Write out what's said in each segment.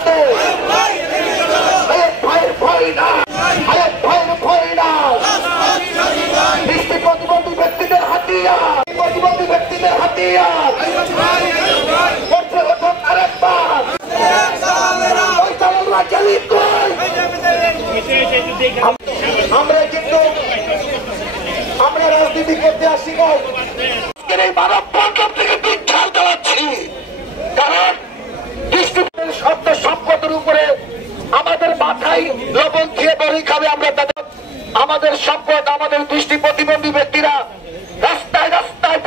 সাথে ভাইয়ের ভয় না, ভাইয়ের ভয় না। দৃষ্টি প্রতিবন্ধী ব্যক্তিদের হাতিয়ার, প্রতিবন্ধী ব্যক্তিদের হাতিয়ার করছে ওঠন আরেকবার। আমরা কিন্তু আমরা রাজনীতি করতে আসি নাই, এই মানব বন্ধন থেকে বিচ্ছাল চালাচ্ছি। কারণ শব্দ সম্পদের উপরে আমাদের মাথায় লবণ খেয়ে বড়ি খাবে। আমরা তাদের আমাদের সম্পদ, আমাদের দৃষ্টি প্রতিবন্ধী ব্যক্তিরা রাস্তায় রাস্তায়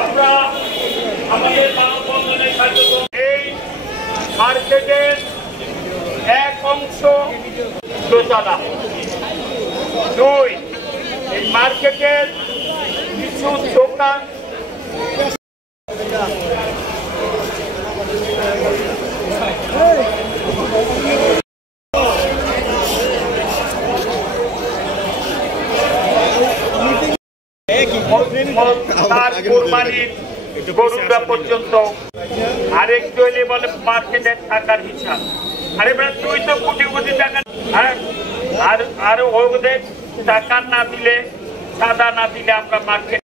আমরা আমাদের মানববন্ধনের কার্যক্রম এই মার্কেটের এক অংশ দোতলা, 2 এই মার্কেটের কিছু দোকান গরুটা পর্যন্ত আরেক দলে বলে মার্কেটের টাকার হিসাব। আরে তুই তো কোটি কোটি টাকা, আর ওদের টাকা না দিলে, সাদা না দিলে আমরা মার্কেট